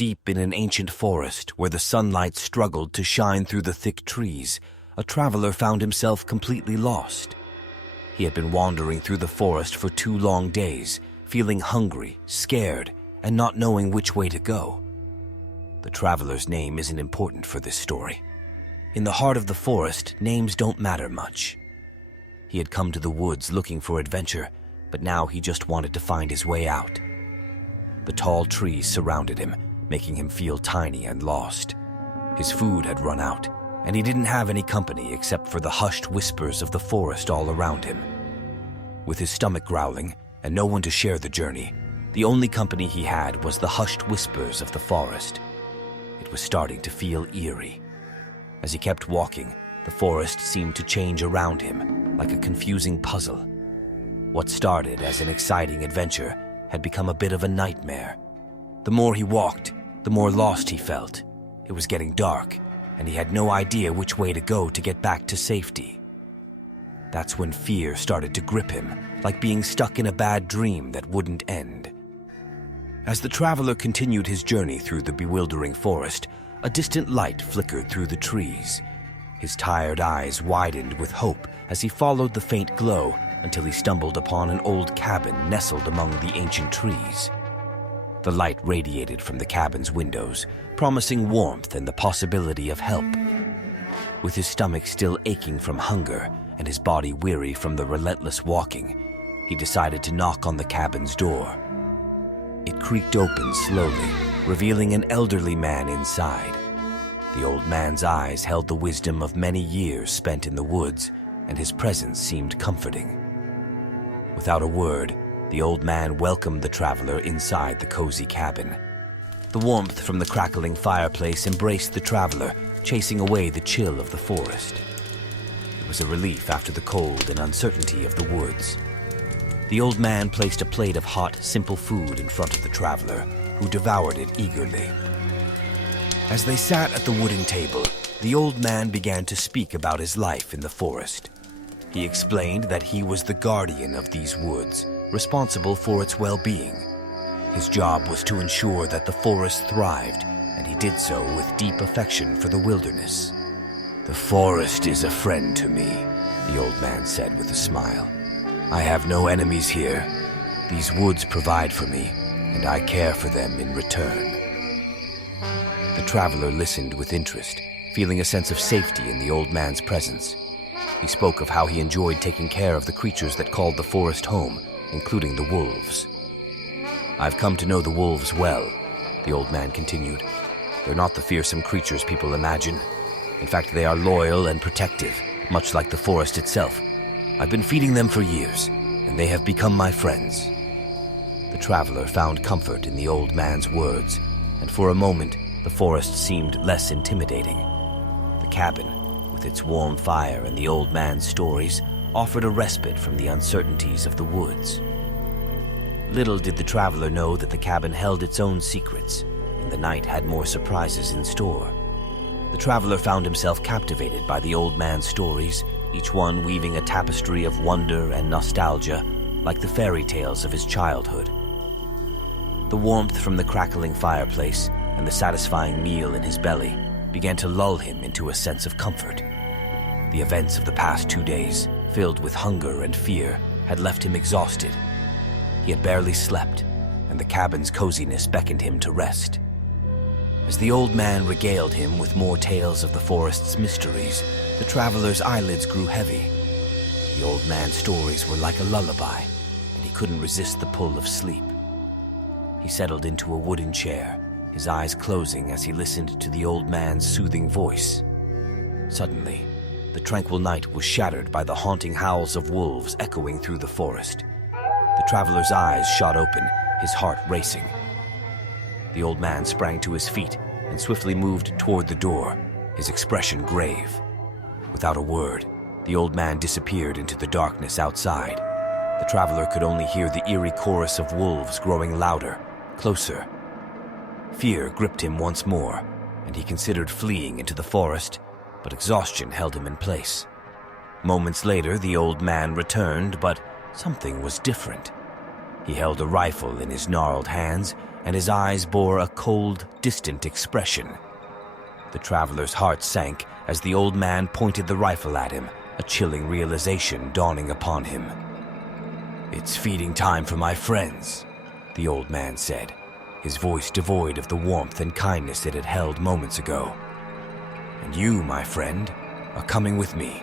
Deep in an ancient forest where the sunlight struggled to shine through the thick trees, a traveler found himself completely lost. He had been wandering through the forest for 2 long days, feeling hungry, scared, and not knowing which way to go. The traveler's name isn't important for this story. In the heart of the forest, names don't matter much. He had come to the woods looking for adventure, but now he just wanted to find his way out. The tall trees surrounded him, making him feel tiny and lost. His food had run out, and he didn't have any company except for the hushed whispers of the forest all around him. With his stomach growling and no one to share the journey, the only company he had was the hushed whispers of the forest. It was starting to feel eerie. As he kept walking, the forest seemed to change around him, like a confusing puzzle. What started as an exciting adventure had become a bit of a nightmare. The more he walked, the more lost he felt. It was getting dark, and he had no idea which way to go to get back to safety. That's when fear started to grip him, like being stuck in a bad dream that wouldn't end. As the traveler continued his journey through the bewildering forest, a distant light flickered through the trees. His tired eyes widened with hope as he followed the faint glow until he stumbled upon an old cabin nestled among the ancient trees. The light radiated from the cabin's windows, promising warmth and the possibility of help. With his stomach still aching from hunger and his body weary from the relentless walking, he decided to knock on the cabin's door. It creaked open slowly, revealing an elderly man inside. The old man's eyes held the wisdom of many years spent in the woods, and his presence seemed comforting. Without a word, the old man welcomed the traveler inside the cozy cabin. The warmth from the crackling fireplace embraced the traveler, chasing away the chill of the forest. It was a relief after the cold and uncertainty of the woods. The old man placed a plate of hot, simple food in front of the traveler, who devoured it eagerly. As they sat at the wooden table, the old man began to speak about his life in the forest. He explained that he was the guardian of these woods, responsible for its well-being. His job was to ensure that the forest thrived, and he did so with deep affection for the wilderness. "The forest is a friend to me," the old man said with a smile. "I have no enemies here. These woods provide for me, and I care for them in return." The traveler listened with interest, feeling a sense of safety in the old man's presence. He spoke of how he enjoyed taking care of the creatures that called the forest home, including the wolves. "I've come to know the wolves well," the old man continued. "They're not the fearsome creatures people imagine. In fact, they are loyal and protective, much like the forest itself. I've been feeding them for years, and they have become my friends." The traveler found comfort in the old man's words, and for a moment, the forest seemed less intimidating. The cabin, with its warm fire and the old man's stories, offered a respite from the uncertainties of the woods. Little did the traveler know that the cabin held its own secrets, and the night had more surprises in store. The traveler found himself captivated by the old man's stories, each one weaving a tapestry of wonder and nostalgia, like the fairy tales of his childhood. The warmth from the crackling fireplace and the satisfying meal in his belly began to lull him into a sense of comfort. The events of the past 2 days, filled with hunger and fear, had left him exhausted. He had barely slept, and the cabin's coziness beckoned him to rest. As the old man regaled him with more tales of the forest's mysteries, the traveler's eyelids grew heavy. The old man's stories were like a lullaby, and he couldn't resist the pull of sleep. He settled into a wooden chair, his eyes closing as he listened to the old man's soothing voice. Suddenly, the tranquil night was shattered by the haunting howls of wolves echoing through the forest. The traveler's eyes shot open, his heart racing. The old man sprang to his feet and swiftly moved toward the door, his expression grave. Without a word, the old man disappeared into the darkness outside. The traveler could only hear the eerie chorus of wolves growing louder, closer. Fear gripped him once more, and he considered fleeing into the forest, but exhaustion held him in place. Moments later, the old man returned, but something was different. He held a rifle in his gnarled hands and his eyes bore a cold, distant expression. The traveler's heart sank as the old man pointed the rifle at him, a chilling realization dawning upon him. "It's feeding time for my friends," the old man said, his voice devoid of the warmth and kindness it had held moments ago. "And you, my friend, are coming with me."